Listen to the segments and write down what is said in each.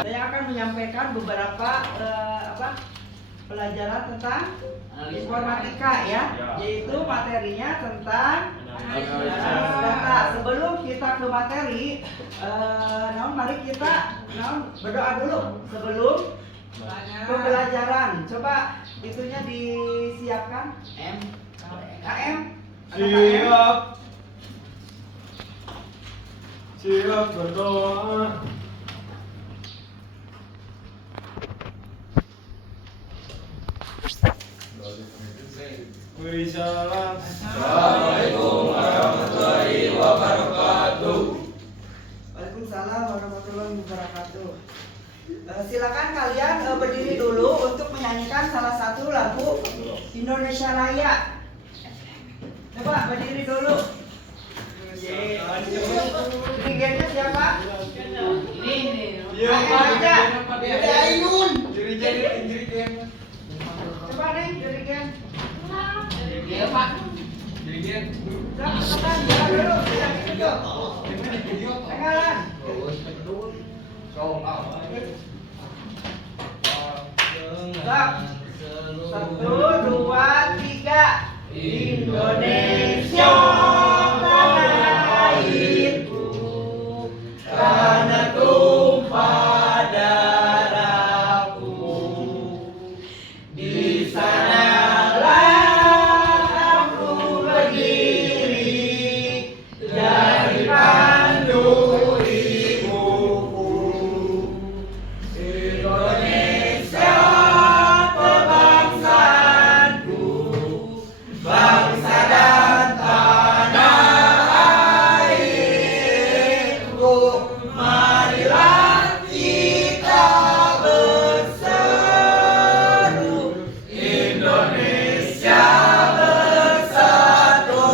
Saya akan menyampaikan beberapa pelajaran tentang informatika ya, yaitu materinya tentang data. Sebelum kita ke materi, mari kita berdoa dulu sebelum pembelajaran. Coba itunya disiapkan. KM. Siap berdoa. Beri salam. Assalamualaikum warahmatullahi wabarakatuh. Waalaikumsalam warahmatullahi wabarakatuh. Silakan kalian berdiri dulu untuk menyanyikan salah satu lagu Indonesia Raya. Coba berdiri dulu. Dirigennya siapa? Ini. Aja. Ainun. Dirigen. Coba nih dirigen. Iya Pak. Dirigen. Silakan dulu. Tangan. Satu, dua, tiga. Indonesia tanah airku, tanah tumpah darahku. Di sanalah aku berdiri dari pandu ibuku. Indonesia kebangsaanku, bangsa dan tanah airku. Marilah kita berseru, Indonesia bersatu.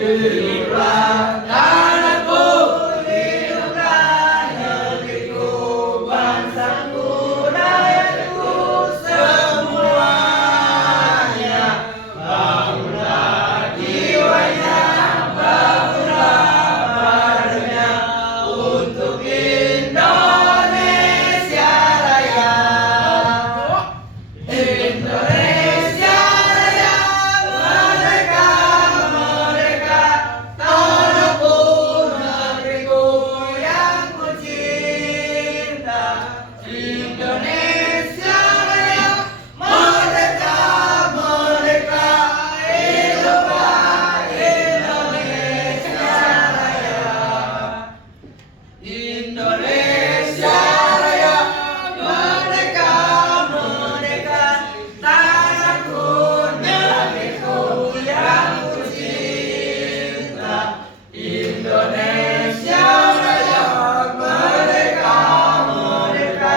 Hiduplah tanahku, hiduplah negeriku, bangsaku, rakyatku semuanya. Bangunlah jiwanya, bangunlah badannya untuk Indonesia Raya. Indonesia Raya, merdeka, merdeka, tanahku, negeriku yang ku cinta. Indonesia Raya, merdeka, merdeka, hiduplah Indonesia Raya. Indonesia Raya, merdeka, merdeka, tanahku, negeriku yang ku cinta. Indonesia Raya, merdeka, merdeka,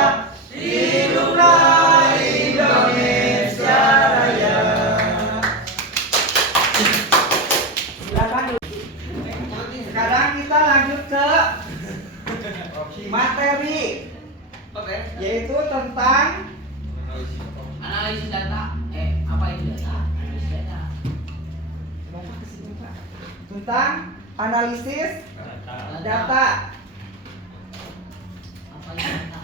hiduplah Indonesia Raya. Silakan dulu. Sekarang kita lanjut ke materi, yaitu tentang Analisis data. Apa itu data? Analisis data. tentang analisis data. Apa itu data?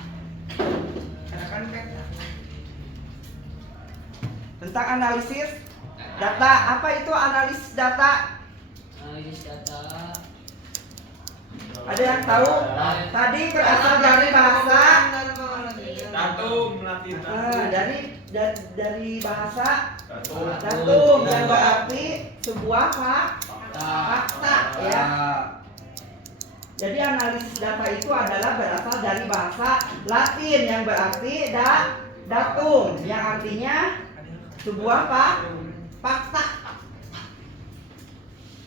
Tentang analisis data. Apa itu analisis data? Analisis data. Ada yang tahu? Tadi berasal dari bahasa Datum latih dari bahasa datum yang berarti sebuah fakta ya. Jadi analisis data itu adalah berasal dari bahasa Latin yang berarti datum, yang artinya sebuah fakta.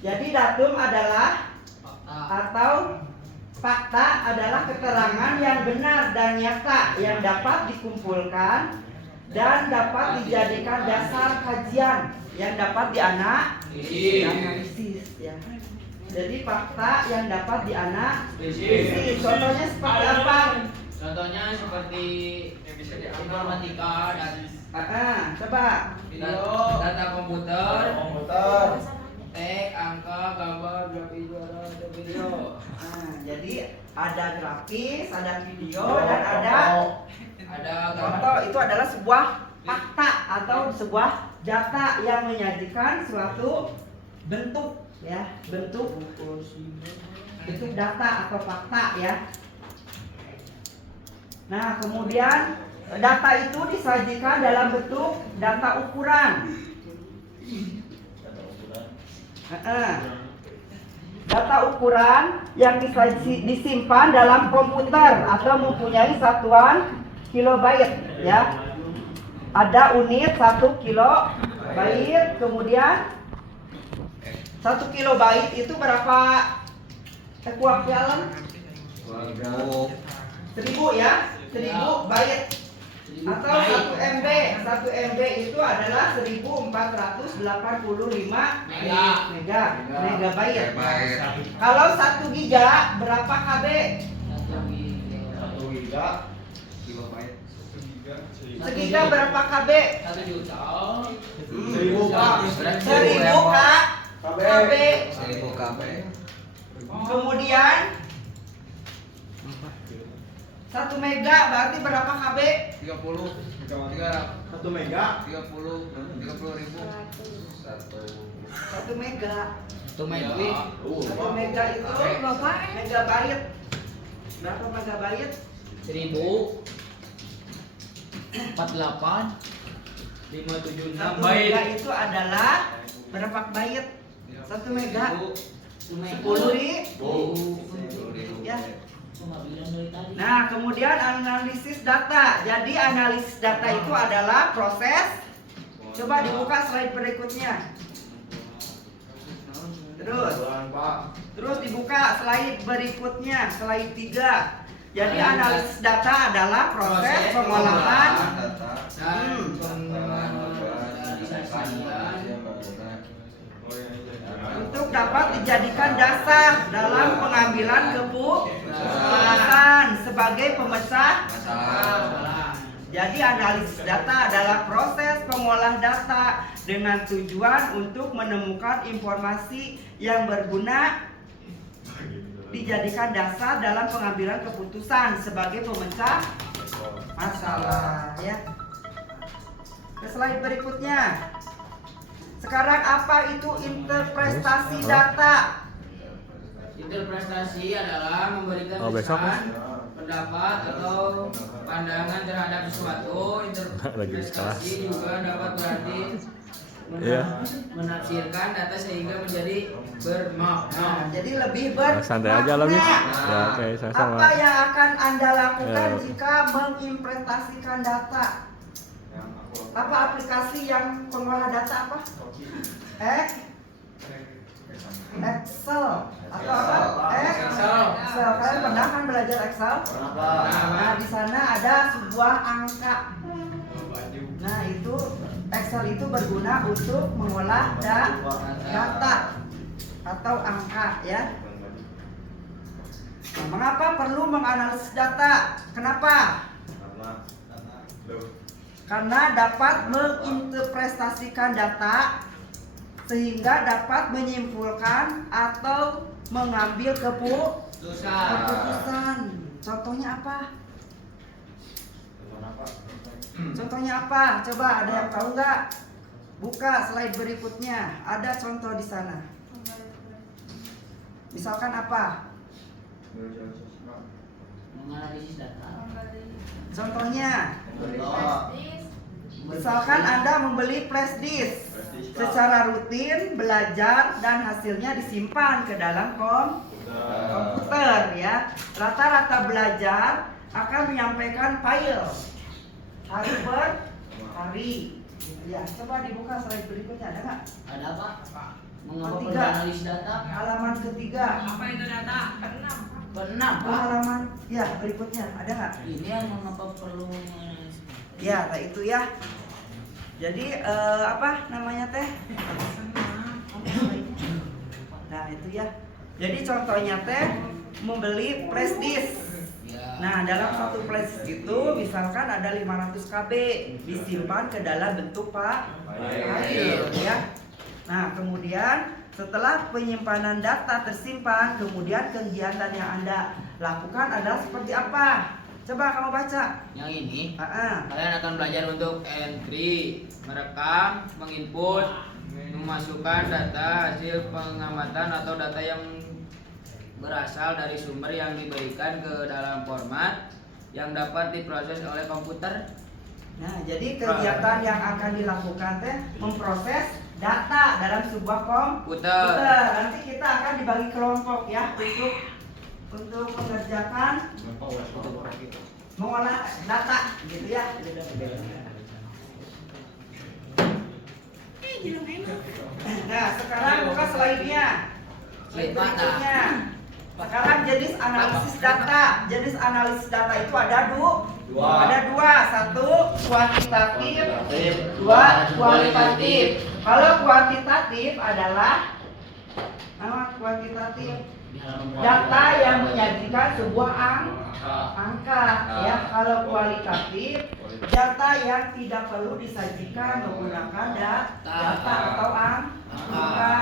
Jadi datum adalah atau fakta adalah keterangan yang benar dan nyata yang dapat dikumpulkan dan dapat dijadikan dasar kajian yang dapat dianalisis ya. Jadi fakta yang dapat dianalisis. Contohnya seperti apa? Contohnya seperti informatika dan Coba data komputer, teks, angka, gambar, grafik, suara, dan video. Jadi Jadi ada grafis, ada video, dan ada foto. Itu adalah sebuah fakta atau sebuah data yang menyajikan suatu bentuk, ya, bentuk data atau fakta, ya. Nah, kemudian data itu disajikan dalam bentuk data ukuran. Data ukuran yang disimpan dalam komputer atau mempunyai satuan kilobyte, ya. Ada unit 1 kilobyte, kemudian 1 kilobyte itu berapa ekuivalen? 1000, ya, 1000 byte. Atau 1 MB. 1 MB itu adalah 1485 megabyte. Kalau 1 giga berapa KB? 1 giga kilobyte. Segiga berapa KB? 1 juta. 1000 Pak. 1000 KB. 1000 KB. Kemudian 1 mega berarti berapa KB? 30. 1 mega 30.000. 1 mega. 1 mega. 1 mega itu megabyte. Berapa megabyte? 1000 48 576 1 byte. mega itu adalah berapa byte? 1 mega 10.000, ya. Nah, kemudian analisis data. Jadi analisis data itu adalah proses. Coba dibuka slide berikutnya. Terus dibuka slide berikutnya, slide 3. Jadi analisis data adalah proses pengolahan untuk dapat dijadikan dasar dalam pengambilan keputusan sebagai pemecah masalah. Jadi analisis data adalah proses pengolah data dengan tujuan untuk menemukan informasi yang berguna dijadikan dasar dalam pengambilan keputusan sebagai pemecah masalah, ya. Ke slide berikutnya. Sekarang apa itu interpretasi data? Interpretasi adalah memberikan kesan, pendapat atau pandangan terhadap sesuatu. Interpretasi juga dapat berarti menafsirkan data sehingga menjadi bermakna. Jadi lebih santai aja lah, Bis. Ya, oke, sama-sama. Apa yang akan Anda lakukan jika menginterpretasikan data? Apa aplikasi yang pengolah data apa? Excel atau apa? Excel. Kalian pernah kan belajar Excel? Nah, di sana ada sebuah angka. Nah, itu Excel itu berguna untuk mengolah data atau angka, ya. Nah, mengapa perlu menganalisis data? Kenapa? Karena dapat menginterpretasikan data sehingga dapat menyimpulkan atau mengambil keputusan. Contohnya apa? Contohnya apa? Coba ada yang tahu nggak? Buka slide berikutnya. Ada contoh di sana. Misalkan apa? Menganalisis data. Contohnya, misalkan Anda membeli flash disk secara rutin, belajar dan hasilnya disimpan ke dalam komputer, ya. Rata-rata belajar akan menyampaikan file hari per hari. Ya, coba dibuka slide berikutnya, ada nggak? Ada apa? Mengapa perlu Ketiga. analisis data? Halaman ketiga. Apa itu data? Keenam. Halaman, ya, berikutnya, ada nggak? Ini yang mengapa perlu menganalisis data. Ya, nah itu ya. Jadi apa namanya teh? Nah itu ya. Jadi contohnya teh membeli flash disk. Nah, dalam satu flash itu misalkan ada 500 KB disimpan ke dalam bentuk file, ya. Nah, kemudian setelah penyimpanan data tersimpan, kemudian kegiatan yang Anda lakukan adalah seperti apa? Coba kamu baca. Yang ini Ah, kalian akan belajar untuk entry, merekam, menginput, memasukkan data hasil pengamatan atau data yang berasal dari sumber yang diberikan ke dalam format yang dapat diproses oleh komputer. Nah, jadi kegiatan yang akan dilakukan teh memproses data dalam sebuah komputer. Nanti kita akan dibagi kelompok ya untuk mengerjakan mengolah data gitu ya. Nah, sekarang buka slide-nya. Slide berikutnya. Sekarang jenis analisis data. Jenis analisis data itu ada dua. Satu kuantitatif, dua kualitatif. Kalau kuantitatif adalah kuantitatif data yang menyajikan sebuah angka ya. Kalau kualitatif data yang tidak perlu disajikan menggunakan data atau angka,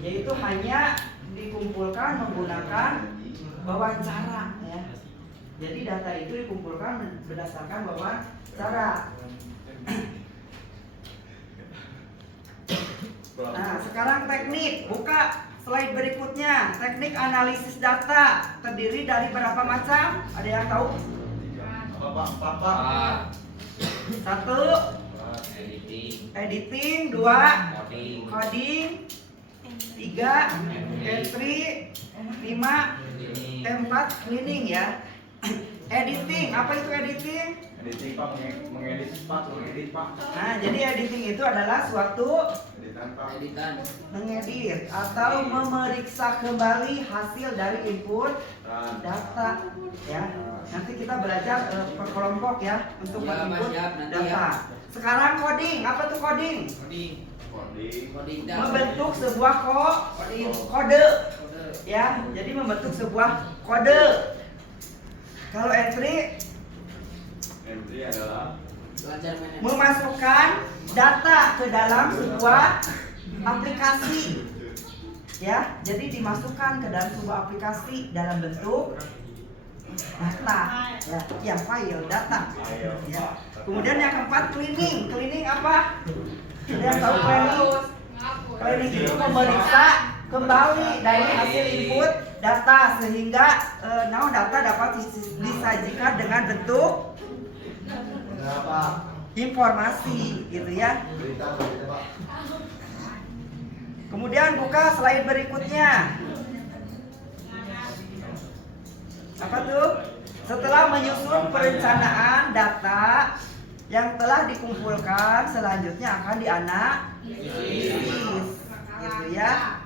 yaitu hanya dikumpulkan menggunakan wawancara ya. Jadi data itu dikumpulkan berdasarkan wawancara. Nah, sekarang teknik, buka slide berikutnya. Teknik analisis data terdiri dari berapa macam? Ada yang tahu? Satu, editing. Dua, coding. Tiga, entry. Lima, empat, cleaning ya. Editing, apa itu editing? Editing Pak, mengedit Pak. Nah, jadi editing itu adalah suatu Editan. mengedit atau memeriksa kembali hasil dari input data ya. Nanti kita belajar per kelompok ya untuk Ya, Mas, menginput siap, nanti data. ya. Sekarang coding, apa tuh coding? Coding. Membentuk sebuah kode ya. Jadi membentuk sebuah kode. Kalau entry adalah Belajar manajemen. memasukkan data ke dalam sebuah aplikasi ya. Jadi dimasukkan ke dalam sebuah aplikasi dalam bentuk data ya, yang file data ya. Kemudian yang keempat cleaning apa? Yang tahu cleaning itu memeriksa kembali dari hasil input data sehingga data dapat disajikan dengan bentuk informasi gitu ya. Kemudian buka slide berikutnya. Apa tuh? Setelah menyusun perencanaan data yang telah dikumpulkan, selanjutnya akan dianalisis gitu ya.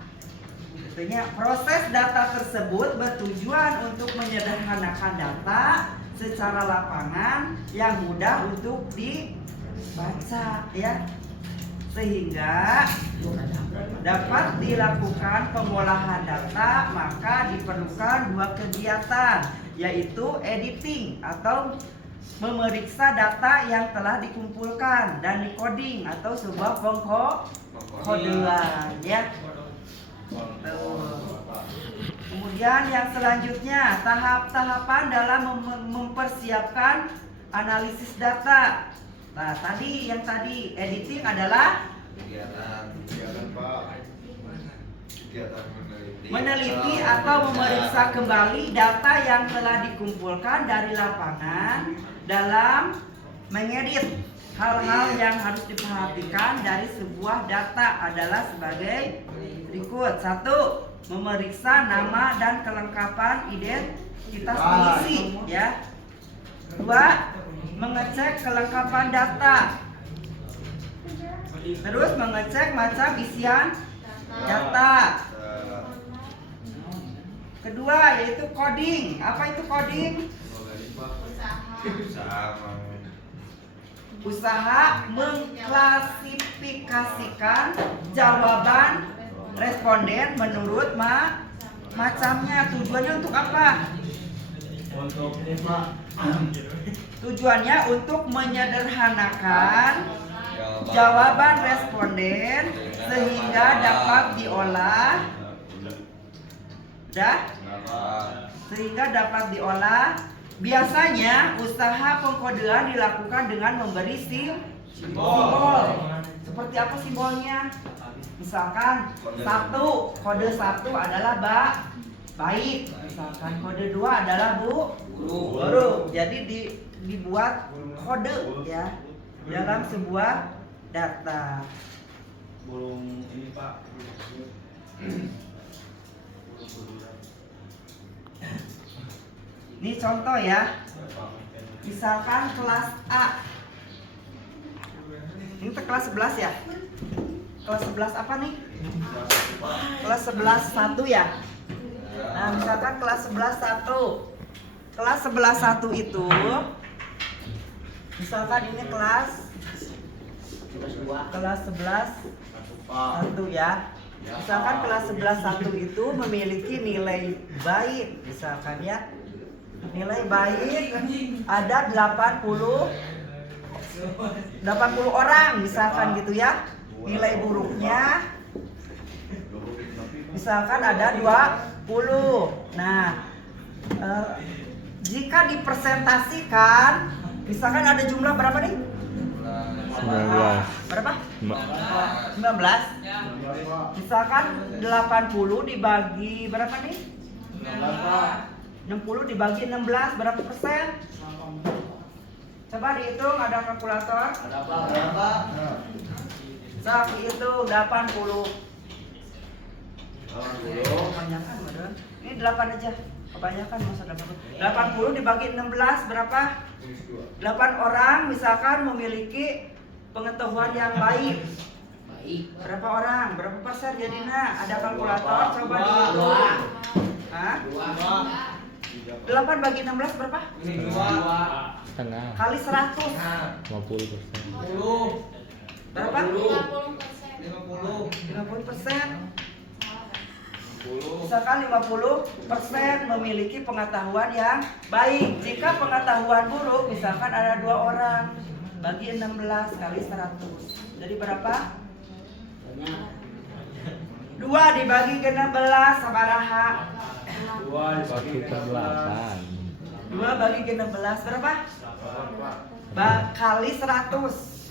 Tentunya proses data tersebut bertujuan untuk menyederhanakan data secara lapangan yang mudah untuk dibaca ya, sehingga dapat dilakukan pengolahan data. Maka diperlukan dua kegiatan, yaitu editing atau memeriksa data yang telah dikumpulkan dan decoding atau sebuah pengkodean ya. Kemudian yang selanjutnya tahap-tahapan dalam mempersiapkan analisis data. Nah, yang tadi editing adalah meneliti atau memeriksa kembali data yang telah dikumpulkan dari lapangan dalam mengedit. Hal-hal yang harus diperhatikan dari sebuah data adalah sebagai berikut. Satu, memeriksa nama dan kelengkapan identitas pengisi ya. Dua, mengecek kelengkapan data. Terus mengecek macam isian data. Kedua yaitu coding. Apa itu coding? Usaha mengklasifikasikan jawaban responden menurut macamnya. Tujuannya untuk apa? Tujuannya untuk menyederhanakan jawaban responden sehingga dapat diolah biasanya usaha pengkodean dilakukan dengan memberi simbol. Seperti apa simbolnya? Misalkan kode 1 adalah baik, misalkan kode 2 adalah buruk. Jadi dibuat kode ya dalam sebuah data. Belum ini Pak. Ini contoh ya. Misalkan kelas A. Ini kelas 11 ya? Kelas 11 apa nih? Kelas 11 1 ya? Nah, misalkan kelas 11 1. Kelas 11 1 itu misalkan ini kelas 11 1 ya. Misalkan kelas 11 1 itu memiliki nilai baik, misalkan ya. Nilai baik ada 80 orang misalkan gitu ya. Nilai buruknya misalkan ada 20. Nah, jika dipresentasikan, misalkan ada jumlah berapa nih? 19. Berapa? 19. Misalkan 80 dibagi berapa nih? 60 dibagi 16 berapa persen? Coba dihitung, ada kalkulator? Berapa? Sok dihitung 80. Kebanyakan bener. Ini 8 aja. Kebanyakan masa 80 dibagi 16 berapa? 8 orang misalkan memiliki pengetahuan yang baik. Berapa orang? Berapa persen jadinya? Ada kalkulator, coba dihitung. Hah? 8 bagi 16 berapa? Setengah. Kali 100. 50%. Berapa? 50. 50%. Misalkan 50% memiliki pengetahuan yang baik. Jika pengetahuan buruk, misalkan ada 2 orang, bagi 16 kali 100. Jadi berapa? 2 dibagi ke 16 sabaraha? 1/8. 2 bagi ke 16 berapa? Kali 100.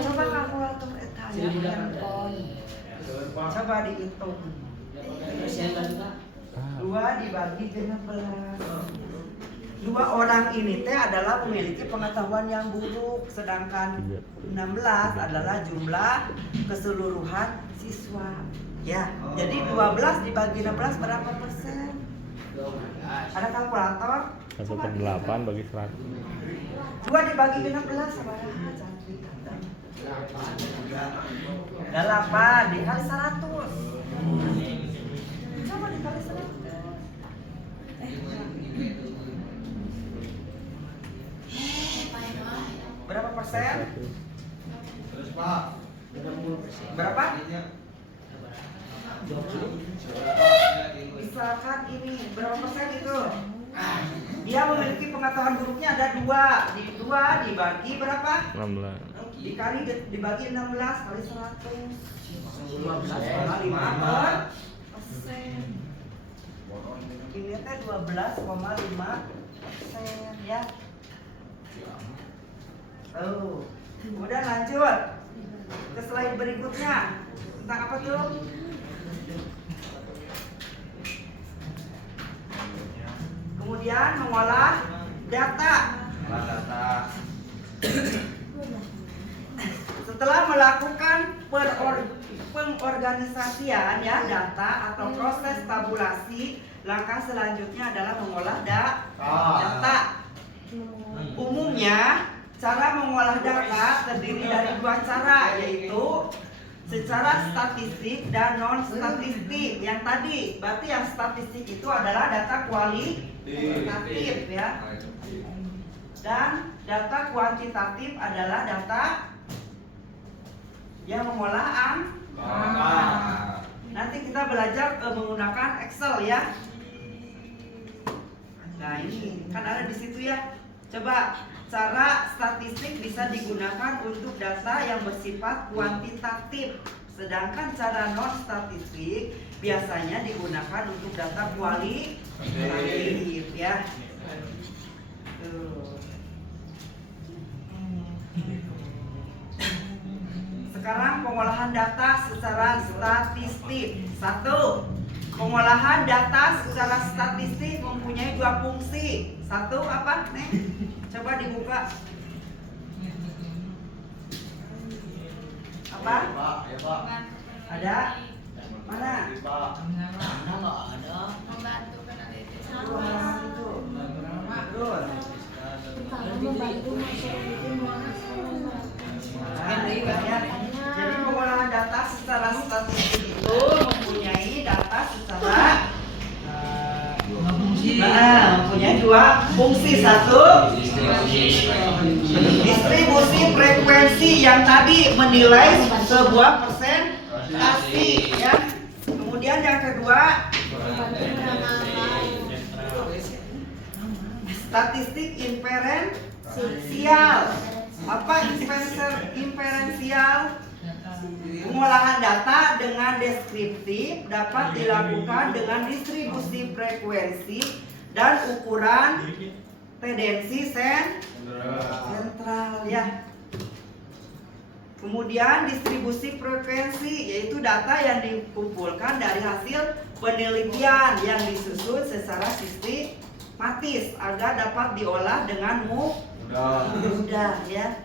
Coba kalkulator etanya. Coba dihitung. 2 dibagi 16. 2 orang ini teh adalah memiliki pengetahuan yang buruk, sedangkan 16 adalah jumlah keseluruhan siswa. Ya, jadi 12 dibagi 16 berapa persen? Ada kalkulator? 1/8 bagi 100. 2 dibagi 16 sama cantik. 8 dikali 100. Coba dikali 100. Berapa persen? Terus Pak. Berapa? Misalkan ini berapa persen itu? Dia memiliki pengetahuan buruknya ada 2. 2 dibagi berapa? 16. Dibagi 16 kali 100. 12,5%. Ini teh 12,5% ya. Udah lanjut ke slide berikutnya. Tentang apa tuh? Kemudian mengolah data. Setelah melakukan pengorganisasian ya data atau proses tabulasi, langkah selanjutnya adalah mengolah data. Umumnya cara mengolah data terdiri dari 2 cara, yaitu secara statistik dan non statistik. Yang tadi, berarti yang statistik itu adalah data kualitatif ya. Dan data kuantitatif adalah data yang mengolah angka. Nanti kita belajar menggunakan Excel ya. Nah ini kan ada di situ ya. Coba cara statistik bisa digunakan untuk data yang bersifat kuantitatif, sedangkan cara non statistik biasanya digunakan untuk data kualitatif ya. Tuh. Sekarang pengolahan data secara statistik. 1. Pengolahan data secara statistik mempunyai 2 fungsi. 1 apa, Neng? Coba dibuka. Apa? Pak, ya Pak. Ada? Mana? Pak. Terus. Jadi pengolahan data secara statistik itu mempunyai data secara mempunyai 2 fungsi. 1. Distribusi frekuensi yang tadi menilai sebuah persentase ya. Kemudian yang kedua statistik inferensial. Apa inferensial? Pengolahan data dengan deskriptif dapat dilakukan dengan distribusi frekuensi dan ukuran tendensi sentral ya. Kemudian distribusi frekuensi yaitu data yang dikumpulkan dari hasil penelitian yang disusun secara sistematis agar dapat diolah dengan mudah ya.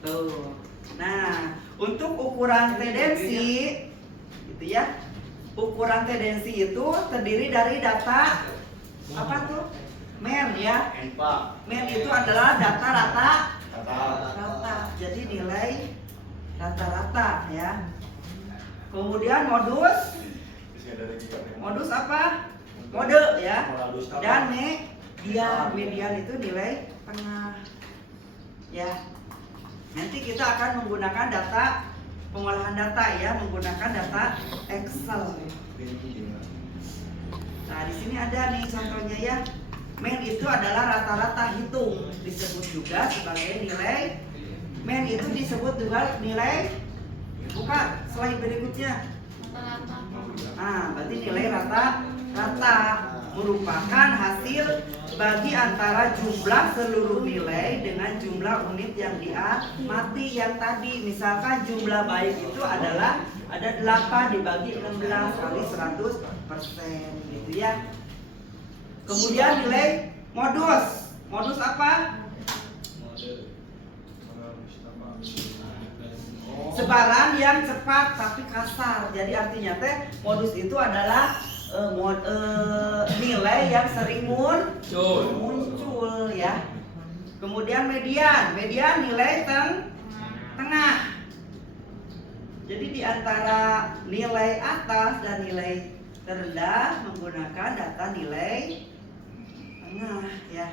Tuh. Nah, untuk ukuran tendensi gitu ya. Ukuran tendensi itu terdiri dari data apa tuh? MEN ya. MEN itu adalah data rata. Jadi nilai rata-rata ya. Kemudian modus apa? Mode ya. Dan median itu nilai tengah ya. Nanti kita akan menggunakan data pengolahan data ya, menggunakan data Excel. Nah, di sini ada nih contohnya ya. MEN itu adalah rata-rata hitung, disebut juga sebagai nilai. MEN itu disebut juga nilai, bukan slide berikutnya. Nah, berarti nilai rata-rata merupakan hasil bagi antara jumlah seluruh nilai dengan jumlah unit yang diamati yang tadi. Misalkan jumlah baik itu adalah ada 8 dibagi 16 kali 100% gitu ya. Kemudian nilai modus. Modus apa? Sebaran yang cepat tapi kasar. Jadi artinya modus itu adalah nilai yang sering muncul ya. Kemudian median nilai tengah. Jadi di antara nilai atas dan nilai terendah menggunakan data nilai tengah ya.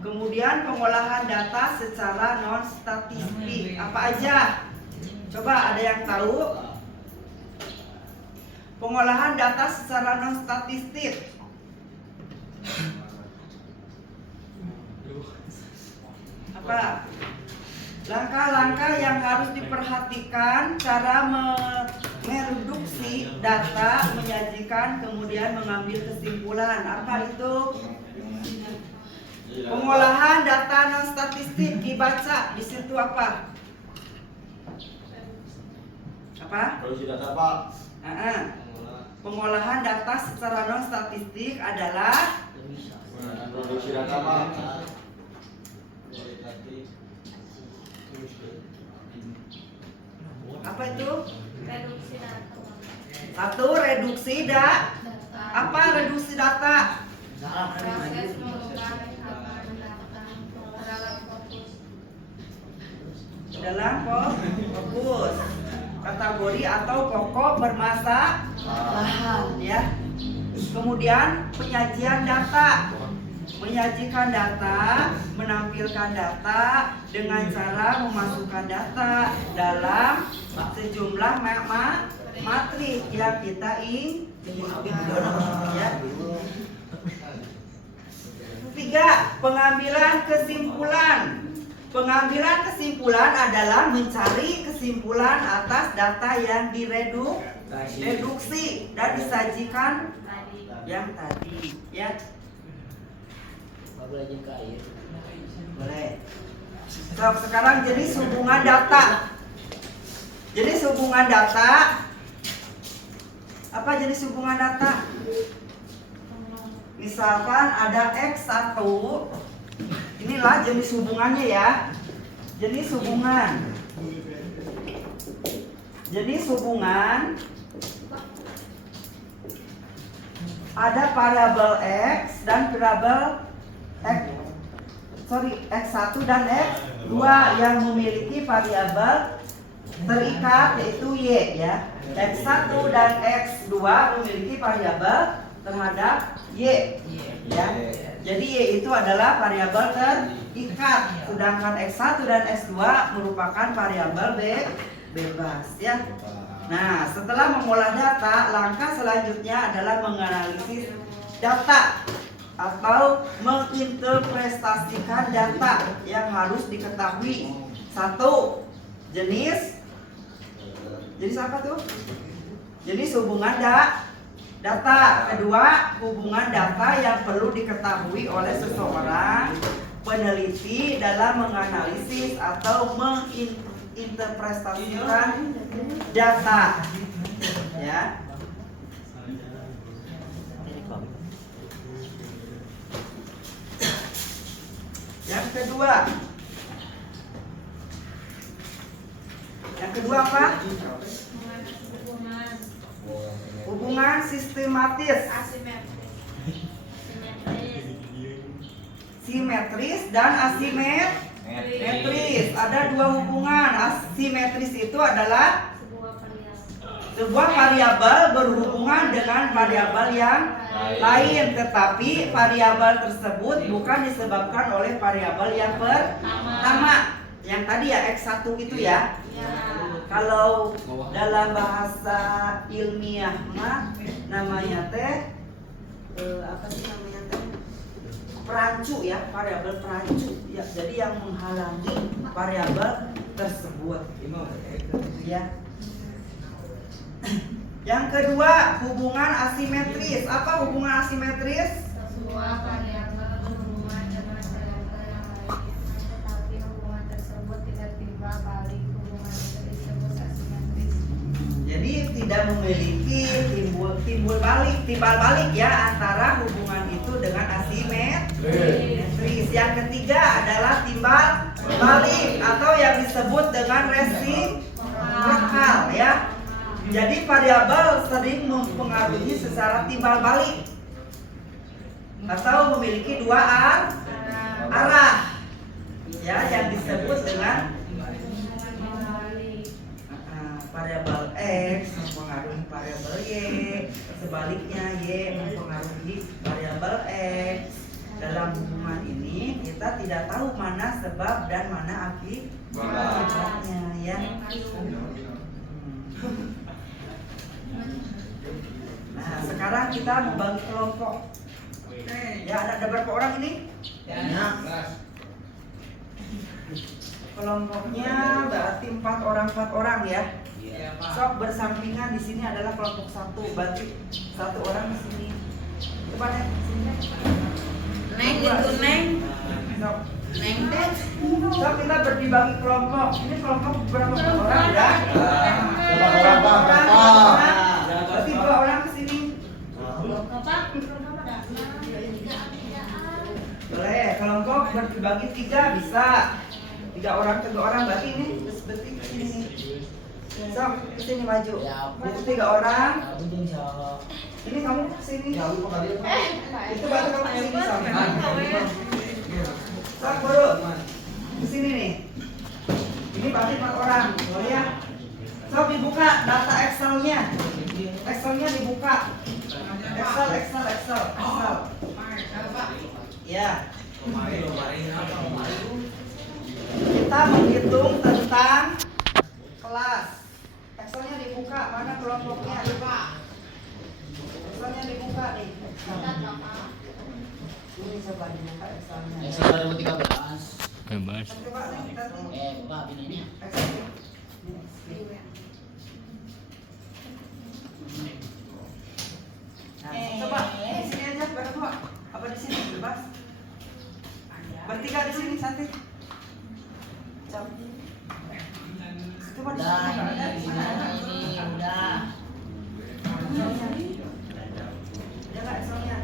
Kemudian pengolahan data secara non statistik apa aja? Coba ada yang tahu? Pengolahan data secara non statistik. Apa? Langkah-langkah yang harus diperhatikan cara mereduksi data, menyajikan, kemudian mengambil kesimpulan. Apa itu? Pengolahan data non statistik dibaca di situ apa? Apa? Produksi data Pak. Pengolahan data secara non statistik adalah Produksi data Pak. apa itu? Reduksi data. 1. Reduksi data. Apa reduksi data? Proses mengubah rekapitulasi data dalam fokus. Dalam fokus kategori atau pokok bermasalah ya. Kemudian penyajian data. Menyajikan data, menampilkan data dengan cara memasukkan data dalam sejumlah matrik yang kita inginkan ya. Tiga, pengambilan kesimpulan. Pengambilan kesimpulan adalah mencari kesimpulan atas data yang direduksi dan disajikan yang tadi, ya. Boleh. So, sekarang jenis hubungan data. Jenis hubungan data. Apa jenis hubungan data? Misalkan ada X1. Inilah jenis hubungannya ya. Jenis hubungan. Jenis hubungan ada variabel X dan variabel X1 dan X2 yang memiliki variabel terikat yaitu Y ya. X1 dan X2 memiliki variabel terhadap Y ya. Jadi Y itu adalah variabel terikat, sedangkan X1 dan X2 merupakan variabel bebas ya. Nah, setelah mengolah data, langkah selanjutnya adalah menganalisis data atau menginterpretasikan data yang harus diketahui. Satu, jenis apa tuh? Jenis hubungan data. Kedua, hubungan data yang perlu diketahui oleh seseorang peneliti dalam menganalisis atau menginterpretasikan data. Ya. Yang kedua apa? Hubungan sistematis, simetris dan asimetris. Ada dua hubungan. Asimetris itu adalah sebuah variabel berhubungan dengan variabel yang lain, tetapi variabel tersebut bukan disebabkan oleh variabel yang pertama. Yang tadi ya X1 itu ya. Kalau dalam bahasa ilmiah mah namanya teh apa sih namanya teh? Perancu ya, variabel perancu ya. Jadi yang menghalangi variabel tersebut. Ya. Yang kedua, hubungan asimetris. Apa hubungan asimetris? Sebuah variabel berhubungan dengan variabel yang lain, tetapi hubungan tersebut tidak timbal balik. Hubungan itu disebut asimetris. Jadi tidak memiliki timbal balik ya antara hubungan itu dengan asimetris. Yang ketiga adalah timbal balik atau yang disebut dengan resikal ya. Jadi variabel sering mempengaruhi secara timbal balik atau memiliki dua arah ya, yang disebut dengan variabel X mempengaruhi variabel Y, sebaliknya Y mempengaruhi variabel X. Dalam hubungan ini kita tidak tahu mana sebab dan mana akibatnya ya. Nah, sekarang kita membagi kelompok. Ya, ada berapa orang ini? Ya. Kelompoknya berarti 4 orang ya. Sok bersampingan di sini adalah kelompok 1, berarti 1 orang di sini. Coba deh sini. Neng itu neng. Sok. Neng deh. Sok kita dibagi kelompok. Ini kelompok berapa orang ya? Berapa orang? Berarti 2 orang ke sini. Boleh, kelompok berbagi 3 bisa. 3 orang ke 2 orang berarti ini seperti ini. Sok, ke sini maju. Itu 3 orang. Ini kamu ke sini. Itu berarti kamu ke sini sama. Sok, Guru. Ke sini nih. Ini berarti 4 orang. Boleh ya? Sok dibuka data Excel-nya. Excel-nya dibuka. Excel. Ya. Kita menghitung tentang kelas. Excelnya dibuka, mana kelompoknya? Excelnya dibuka nih. Ini coba. dibuka Excelnya. Excel 2013. Bebas. Coba nih kita nih. Mbak ini. Excel. Nah, coba di sini aja berdua. Apa di sini bebas? Bertiga di sini cantik. Coba. Coba di sini nggak ada, di sini ada. udah. Ada nggak Excelnya?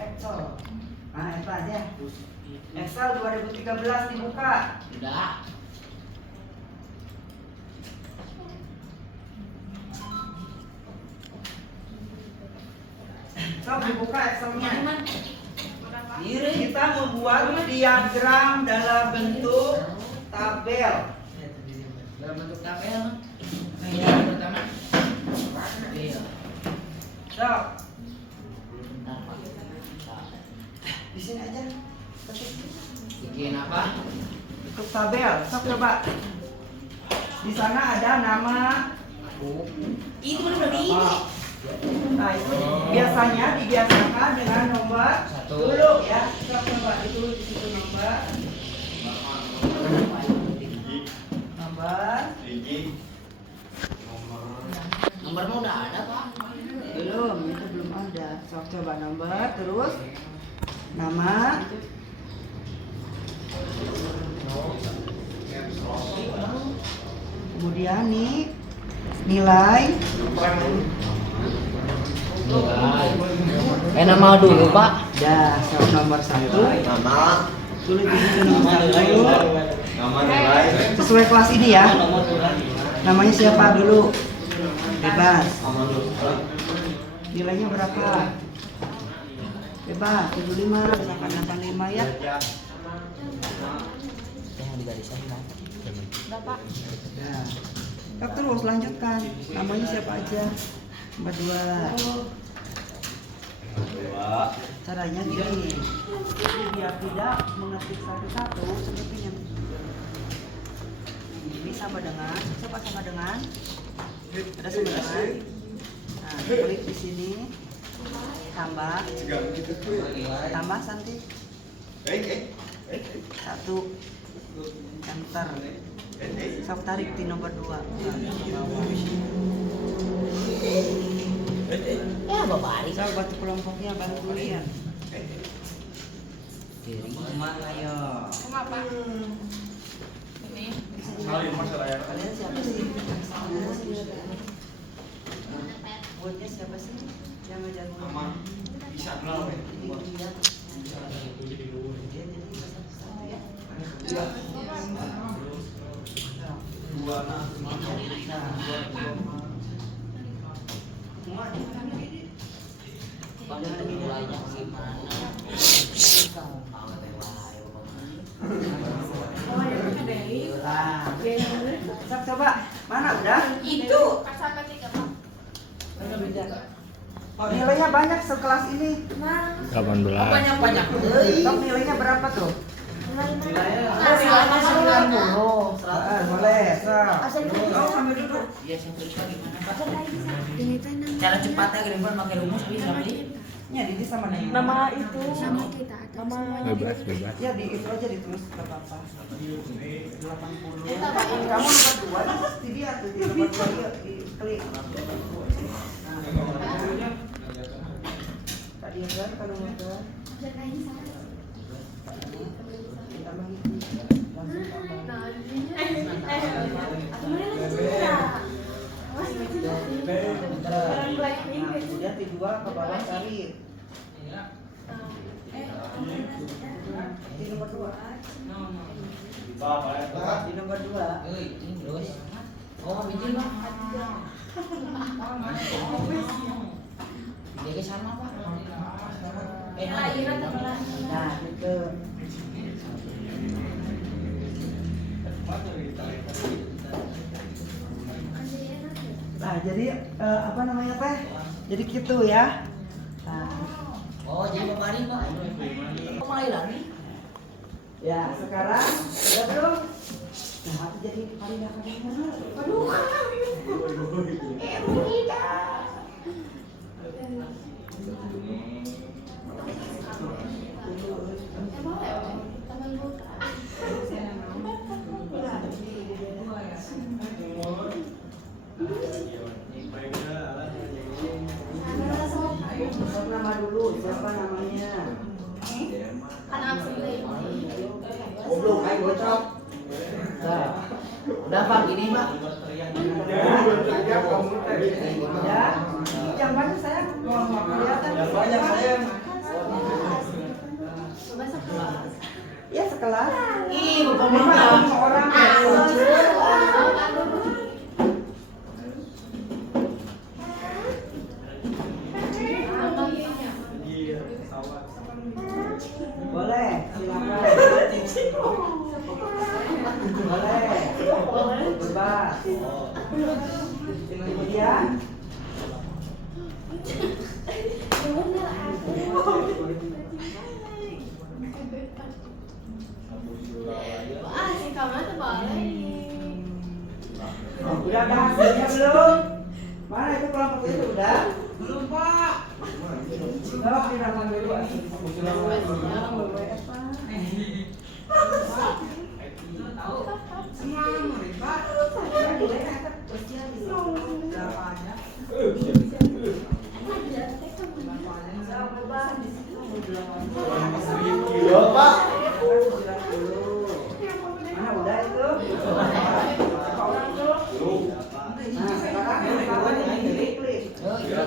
Excel. Nah, itu aja. Excel 2013 dibuka. Udah. Coba dibuka Excelnya. Kita membuat diagram dalam bentuk tabel. Dalam bentuk tabel. Ini yang pertama. Tabel. So, di sini aja. Bikin apa? Bentuk tabel. Sok coba. Di sana ada nama. Itu udah ini. Nah, itu biasanya dibiasakan dengan nomor Satu. dulu ya. Sok coba itu di situ nomor. Nomor. Nomornya udah ada, Pak. Belum, itu belum ada. Sok coba nomor, terus nama. Kemudian nih nilai. Nama dulu, Pak. Dah, sok nomor 1. Nama. Tulis di situ nomor 1. Nama nilai. Sesuai kelas ini ya. Namanya siapa dulu? Bebas. Nilainya berapa? Bebas, 75, misalkan 85 ya. Bapak. Nah, tak terus lanjutkan. Namanya siapa aja? Nomor 2. Caranya gini. Biar tidak mengetik satu-satu sepertinya. Ini sama dengan, coba sama dengan. Ada sama dengan. Nah, klik di sini. Tambah. Tambah Santi. 1. Enter. Sok tarik di nomor 2. Ya, Bapak Ari. Sok bantu kelompoknya bantu lihat. Ayo. Rumah Pak. Ini. Kalian siapa sih? Buatnya siapa sih? Yang ngajar Nama. Bisa melalui. Coba, mana udah? Itu. Sampai 3 Pak. Nilainya banyak sekelas ini. 18. Banyak-banyak. Top nilainya berapa tuh? Nilainya 90. Boleh, sok. Kau sambil duduk. Ya, sampai gimana, Pak? Ini teh Cara cepatnya gini pun pakai rumus bisa beli. Ya, ini sama dengan. Nama itu nama kita atau semuanya. Bebas. Ya, di itu aja ditulis ke apa? 80. Kamu nomor 2 nih, pasti dia tuh di nomor 2 yuk, diklik. Tadi kan kalau nomor ditambah itu. Langsung tambah. Kemudian di 2 ke bawah cari. Di nomor 2. Di nomor 2. Ini terus. Oh, biji, Pak. Jadi sama, Pak. Nah, itu. Nah, jadi apa namanya teh? Jadi gitu ya. Nah, Oh, jadi Bapak Ari, Pak. Kok mulai lagi? ya sekarang udah belum? Nah, aku jadi paling akan dengar. Aduh. Sebut nama dulu, siapa namanya? Kan absen deh. Goblok, ayo bocok. Nah, udah Pak gini Pak. Ya, yang banyak saya mau kelihatan. Yang banyak saya. Besok kelas. Ya sekelas. Ih, Bapak Lima Mama. orang. Boleh, silakan. Boleh. Bebas. Kemudian Si kamar terbalik. udah ada hasilnya belum? Mana itu kelompok itu udah? Belum Pak. Jawab di belakang dulu. Iya, Pak. Mana udah itu? Nah, sekarang ini klik. Iya,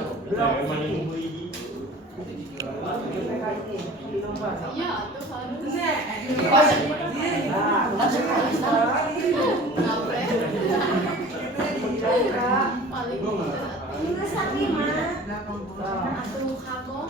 tuh harus. Nah, sekarang Ngapain? Paling atuh kabok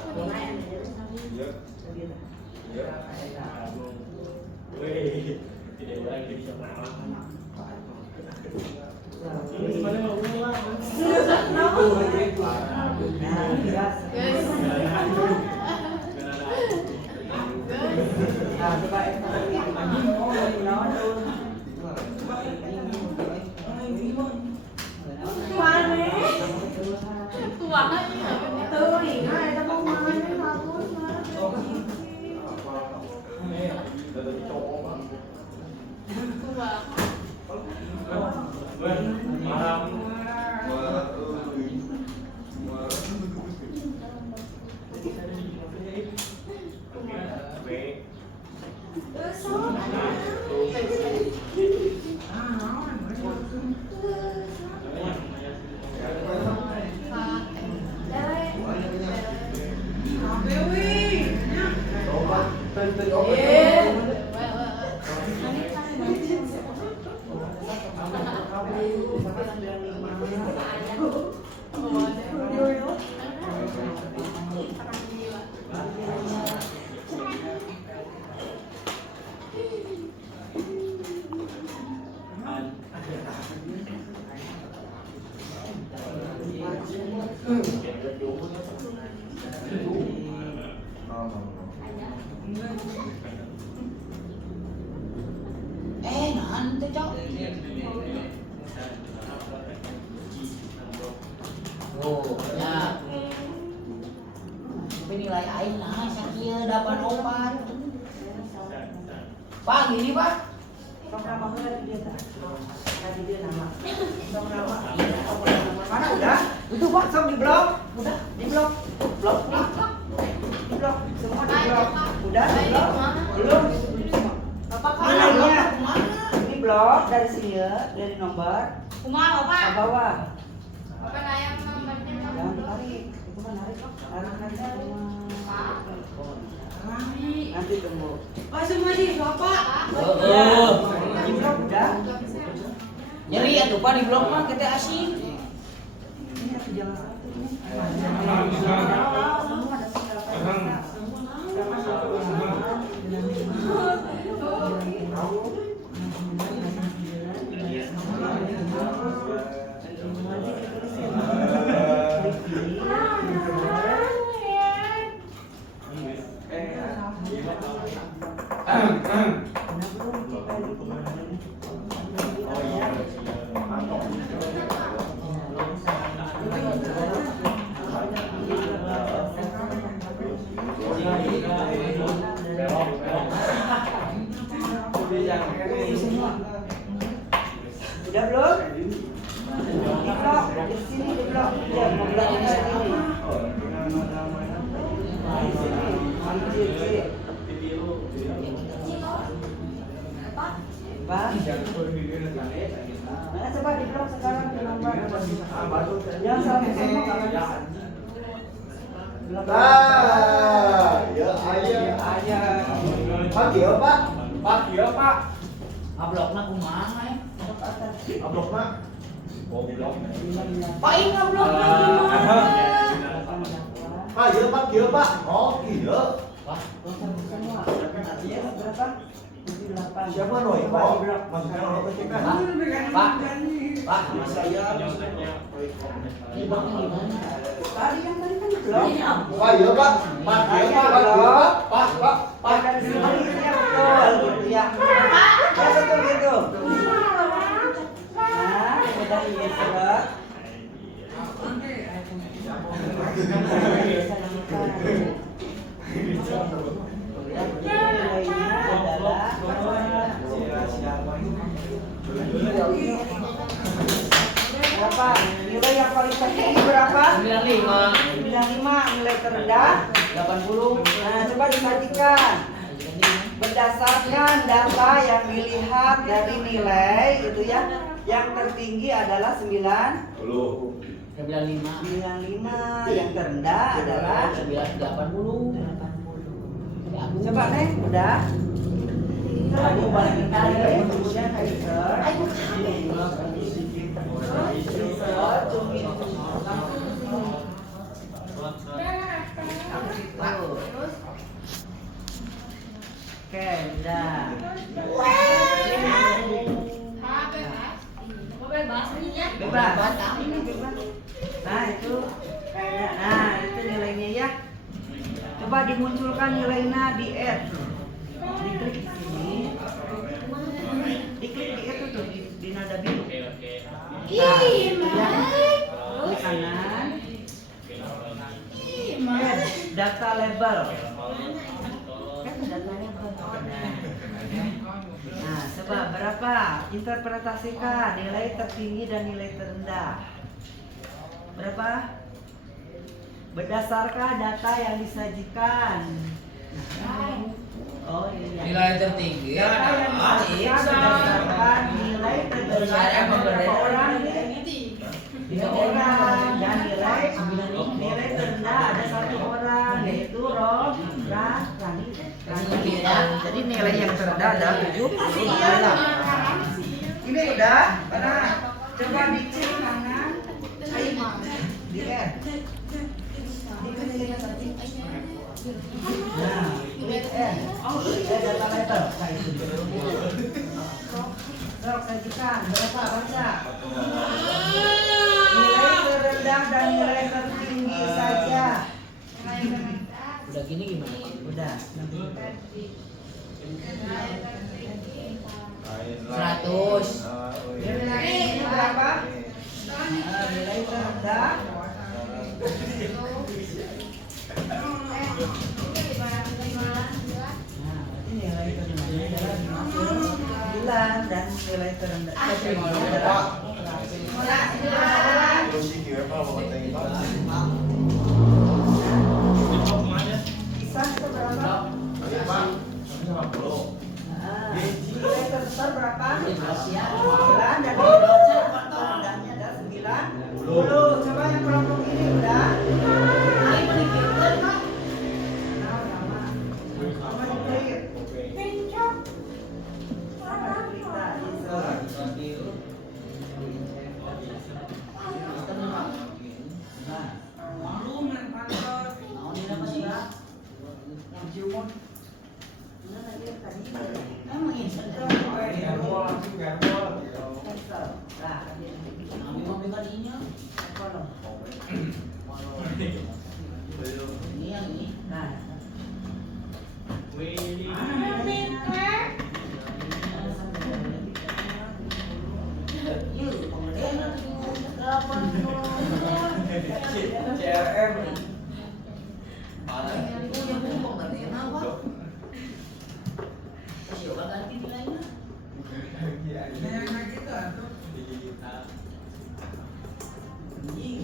Nanti Cok. Oh, ya. Tapi nilai aing nah sakieu dapat opat. Pak, gini Pak. mana udah? Itu Pak, sok di blok. Udah, di blok. Blok. Di blok. Semua di blok. Udah, di blok. Belum. Mananya? Ini blok dari sini ya, dari nomor Kumaha, Pak? ke bawah. Apa ayam nomornya? Jangan ditarik. Itu kan narik. Tarik aja. Nanti tunggu. Heeh. Di blok udah. Nyeri atuh Pak di blok mah kita asing. Ini aku jangan satu ini. Semua ada Udah belum? Di blok, di Bulan ini segini. Nah, coba di blok sekarang di nomor yang sama semua kalau bisa. Nah, ya ayah. Pak Gio Pak. Pak Gio Pak. Ablokna kumaha ya? Ablok Mak. Goblok. Pak ini ablokna gimana? Pak Gio Pak Gio Pak. Oh iya. Pak, Semua. Iya, berapa? 78. Siapa Noy? Oh, maksudnya orang kecekan. Pak, sama saya. Ini bloknya gimana? Tadi yang tadi kan blok. Pak Gio Pak. Pak Gio Pak. Pak Gio Pak. Pak. Pak dari sini ya betul. Ya. Ya betul gitu. Nah, udah ini surat. Berapa? Nilai yang paling tinggi berapa? 95. 95. Nilai terendah 80. Nah, coba diperhatikan. Berdasarkan data yang dilihat dari nilai gitu ya, yang tertinggi adalah 10. 95. yang terendah adalah 80. coba Neng, udah. Coba dibalikin kali, kemudian insert. Insert, cumi. Oke, udah. Bebas. Nah, itu kayaknya. Nah, itu nilainya ya. Coba dimunculkan nilainya di add. Diklik di sini. Diklik di itu tuh di nada biru. Nah, ya. Klik kanan. Add data label. Nah, coba berapa? Interpretasikan nilai tertinggi dan nilai terendah. Berapa? Berdasarkan data yang disajikan. Oh iya. Nilai tertinggi Data yang disajikan berdasarkan nilai terendah berapa orang? 3 orang. Dan nilai terendah ada 1 orang, yaitu Rani. Jadi nilai yang terendah adalah 78. Ini udah, karena coba dicek kanan. Di R. Nah, klik N. Data label. Sok sajikan berapa baca? Nilai terendah dan nilai tertinggi saja. Udah gini gimana Pak? Udah. 100. Nilai berapa? Nilai terendah. Nilai terendahnya adalah 9 dan nilai terendah adalah Terus si Gio Pak mau katanya Pak. Kisah itu berapa? Pak. 50. Nilai terbesar berapa? 9 dan nilai terendahnya adalah 90. Coba yang kelompok ini udah.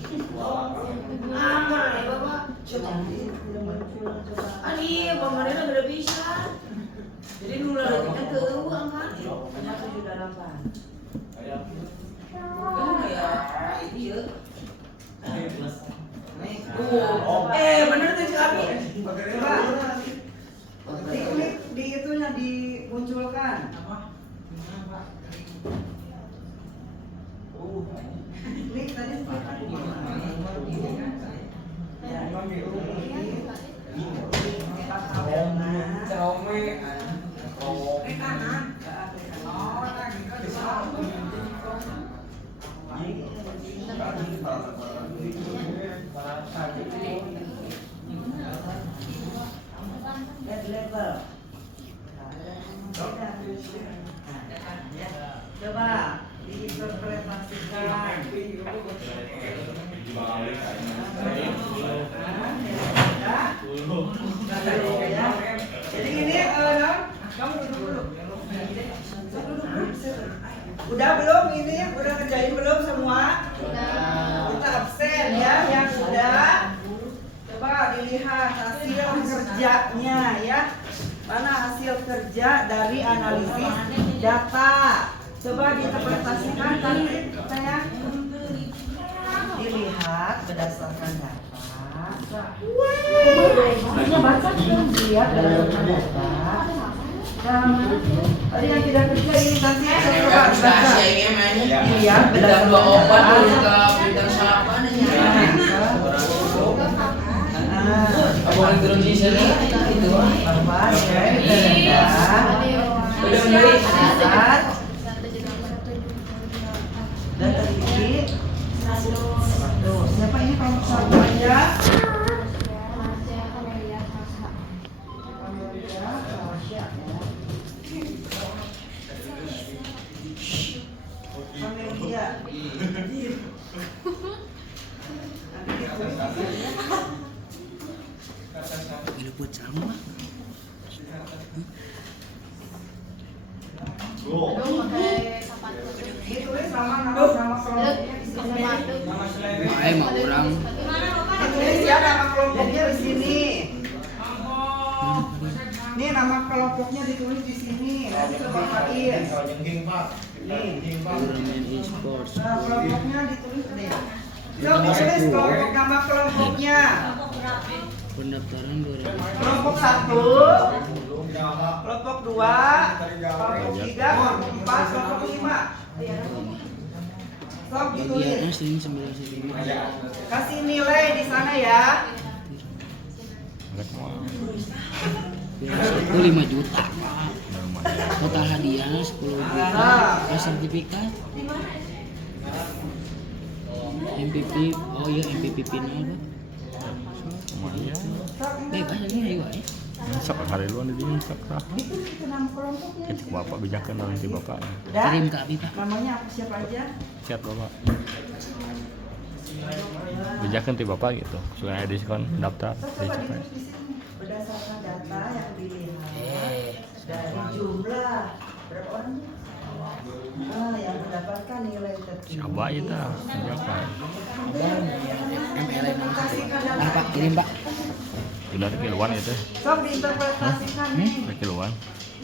Anggar nih bapak. Ani pemerintah udah bisa. Jadi nula detiknya tuh angkat. Termasuk sudah 8. Kamu ya itu ya. Bener tuh kami. Coba. Di itunya dimunculkan. Ini tadi coba diinterpretasikan. Jadi ini kamu duduk dulu. Udah belum ini? Udah ngerjain belum semua? Kita absen ya, yang sudah. Coba dilihat hasil kerjanya ya. Mana hasil kerja dari analisis data? Coba diinterpretasikan tadi saya. Dilihat berdasarkan data. Baca dilihat berdasarkan data. Tadi yang tidak kerja ini nanti coba baca. Dilihat berdasarkan data. Abang turun di sini itu. Apa? Udah data titik. Tuh, siapa ini kelompok satu aja? Amelia. Ini buat sama. Ditulis nama kelompoknya di sini. Emang orang. Ditulis ya nama kelompoknya di sini. Ini nama kelompoknya ditulis di sini. Nanti kebapain. Nih. Kelompoknya ditulis deh. Coba ditulis kelompok nama kelompoknya. Pendaftaran Kelompok 1, kelompok 2, kelompok 3, kelompok 4, kelompok 5. Sok ditulis. Kasih nilai di sana ya. Itu 5 juta. Total hadiah 10 juta. Sertifikat. MPP. Oh iya MPP final. Bebas ini ayo. Sok hari lu di sini sok. Ditulis ke nama kelompoknya. Ketik bapak bijakan nanti bapak. Kirim ke Abi Pak. Namanya apa siapa aja? Siap bapak. Bijakan ti bapak gitu. Supaya ada diskon daftar. Coba ditulis di sini berdasarkan data yang dilihat dari jumlah berapa orang? Yang mendapatkan nilai tertinggi. Siapa itu? Bijakan. MLM. Ah Pak kirim Pak. Udah kiloan itu. Sok diinterpretasikan nih. Kiloan.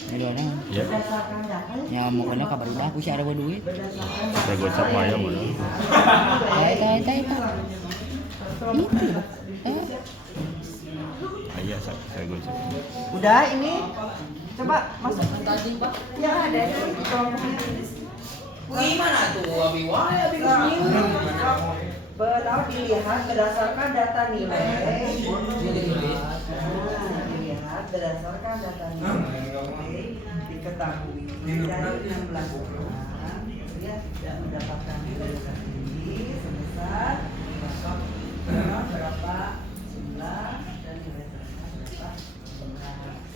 Ini orang. Ya. Berdasarkan data Ya mau kena kabar udah aku sih ada duit. berdasarkan Saya gocap maya mulu. Tai Pak. Itu. Iya saya gocap. Udah ini coba masuk tadi Pak. Ya ada di kelompoknya. Gimana tuh Abi wae Abi Benar dilihat berdasarkan data nilai. Dilihat berdasarkan data nilai diketahui dari 16 orang ya tidak mendapatkan nilai tertinggi sebesar berapa jumlah dan nilai tertinggi.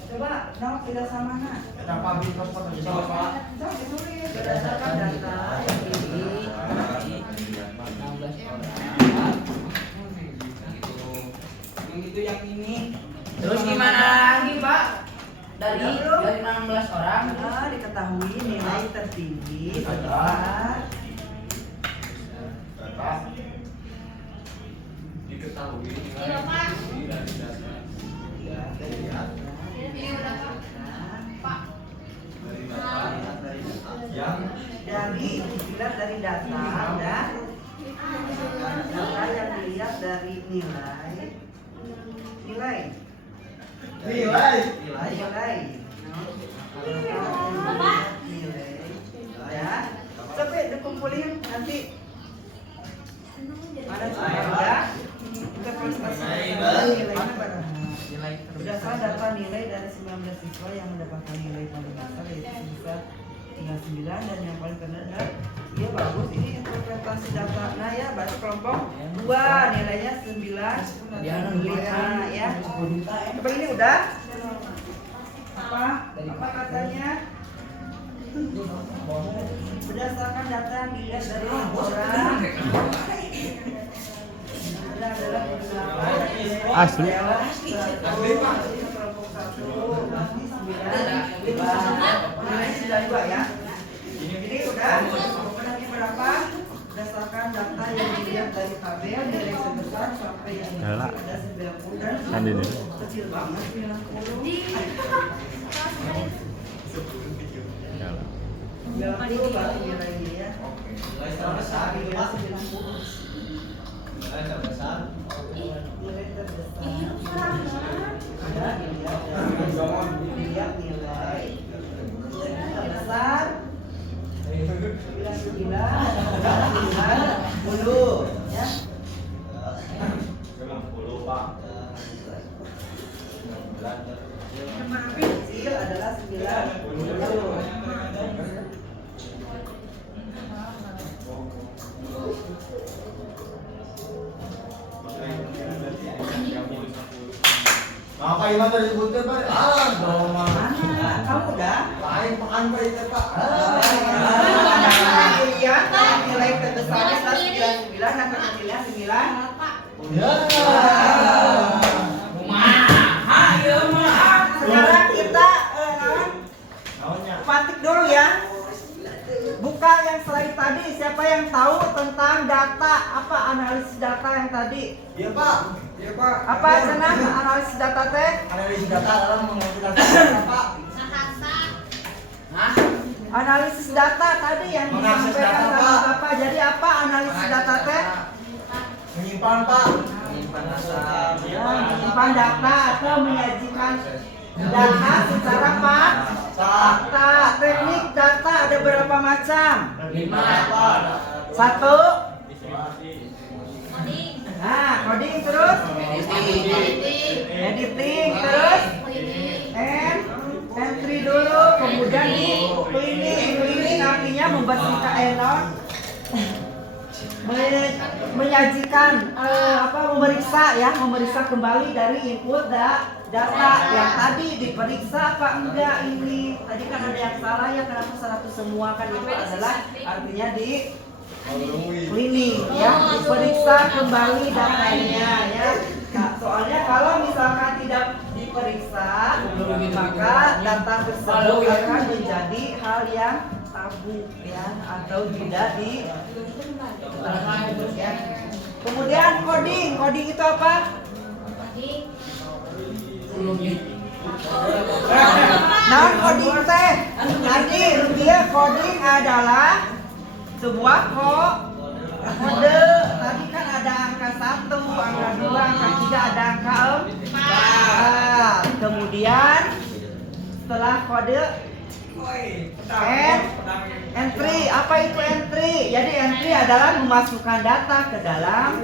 Coba nama tidak sama nah. Kenapa bisa seperti itu, Pak? Coba ditulis berdasarkan data yang ini. 16 orang. Itu yang ini. Terus gimana lagi Pak? Dari 16 orang Diketahui nilai tertinggi sebesar Ini udah Pak. Dari dilihat dari data dan data yang dilihat dari nilai ya sampai dikumpulin nanti ada ya kita berdasarkan data nilai dari 19 siswa yang mendapatkan nilai paling besar yaitu sebesar 39 dan yang paling rendah adalah dia bagus ini interpretasi data. Nah ya berarti kelompok 2 nilainya 9 ya. Coba ini udah apa katanya? Berdasarkan data yang dilihat dari orang adalah Asli. kelompok 1 masih 9 ya. Jadi udah kelompoknya berapa? Berdasarkan data yang dilihat dari tabel nilai sebesar sampai yang Yalah. ada 90 dan Sandi nih. kecil banget 90. Yalah. 90 baru nilainya ya. Nilai besar nilai 90. Nilai terbesar ada dilihat nilai terbesar 99 ya. Kecil adalah 90. Apa yang tadi disebutkan Pak? Mana? Kamu udah? Lain makan Pak itu Pak. Iya, nilai terbesarnya 99 dan terkecilnya 9. Ya. Sekarang kita patik dulu ya. Buka yang slide tadi. Siapa yang tahu tentang data? Apa analisis data yang tadi? Iya Pak. Iya Pak. Apa cenah analisis data teh? Analisis data dalam mengumpulkan data Pak. Analisis data tadi yang Menganalisis disampaikan data, sama Pak. Bapak. Jadi apa analisis data teh? Menyimpan Pak. Menyimpan data atau menyajikan data secara fakta. Teknik data ada berapa macam? 5. 1. Nah, coding terus. Editing terus. Entry dulu, kemudian di cleaning artinya membersihkan menyajikan memeriksa kembali dari input data yang tadi diperiksa apa enggak ini. Tadi kan ada yang salah ya, kenapa 100 semua kan itu adalah artinya di cleaning ya, diperiksa kembali datanya ya. Nah, soalnya kalau misalkan tidak diperiksa maka data tersebut akan menjadi hal yang tabu ya atau tidak di ya. Kemudian coding itu apa? Nah, coding teh tadi dia coding adalah sebuah kode. Tadi kan ada angka 1, angka 2, angka 3, ada angka 4. Kemudian setelah kode entry. Apa itu entry? Jadi entry adalah memasukkan data ke dalam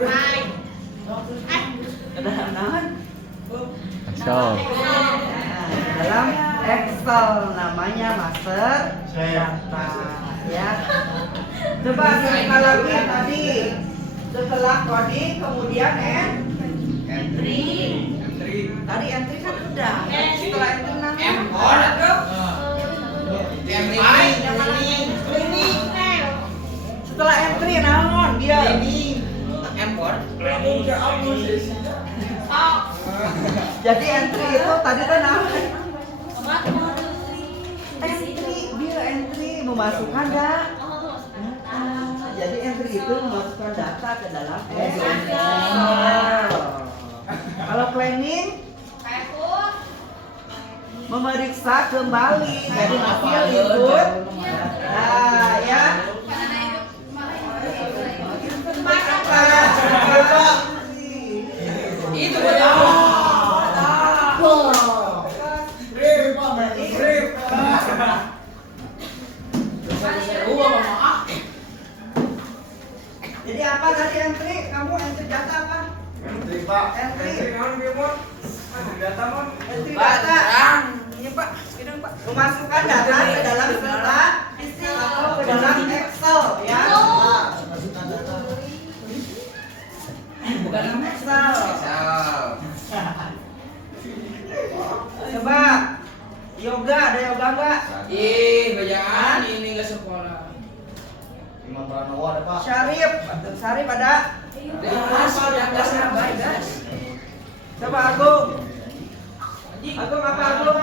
Excel. dalam Excel, namanya master data ya. Coba sekali lagi tadi setelah coding kemudian entry. Tadi entry kan udah. Setelah entry namanya setelah entry naon dia jadi entry itu tadi kan namanya entry memasukkan data. Jadi entry itu memasukkan data ke dalam Excel. memeriksa kembali. Jadi hasil input. Nah, ya. Itu betul. Jadi apa tadi entry? Kamu entry data apa? Entry Pak. Entry. Entry Pak, data. ini Pak, sekarang Pak. Memasukkan data ke dalam statistik atau ke dalam Excel, ya. Bukan Excel. Excel. Coba yoga, ada yoga nggak? Ih, bajaan ini nggak sekolah. Imam Pranowo ada Pak. Syarif, Syarif ada. Gas sabar, gas. Coba Agung. Agung apa Agung?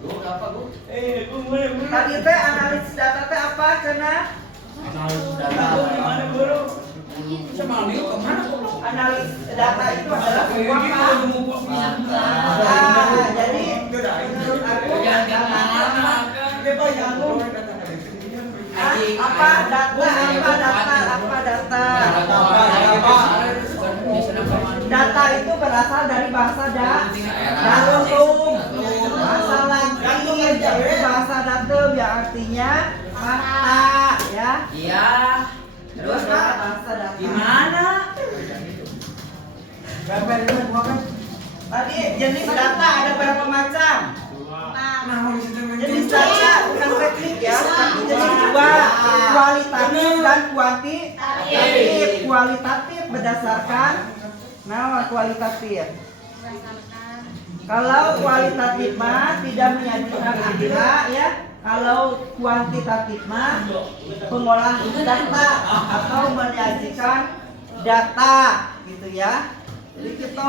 Lu apa, Gu? Tadi teh analisis data teh apa cenah? Sama minggu kemana kok? Analis data itu adalah sebuah jadi menurut aku apa data data itu berasal dari bahasa datum bahasa Latin yaitu bahasa datum yang artinya fakta, ya. Iya. Terus bahasa data Gimana? tadi jenis data ada berapa macam? Jenis data bukan teknik ya, tapi jenis dua, kualitatif dan kuantitatif. Kualitatif berdasarkan kualitatif. Kalau kualitatif mah tidak menyajikan angka, ya. Kalau kuantitatif mah pengolah data atau menyajikan data, gitu ya. Jadi kita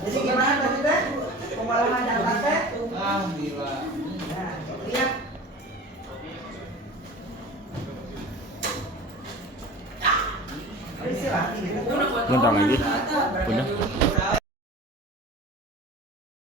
jadi gimana tadi teh pengolahan data teh? Alhamdulillah. Nah, lihat. Bentar lagi. Udah.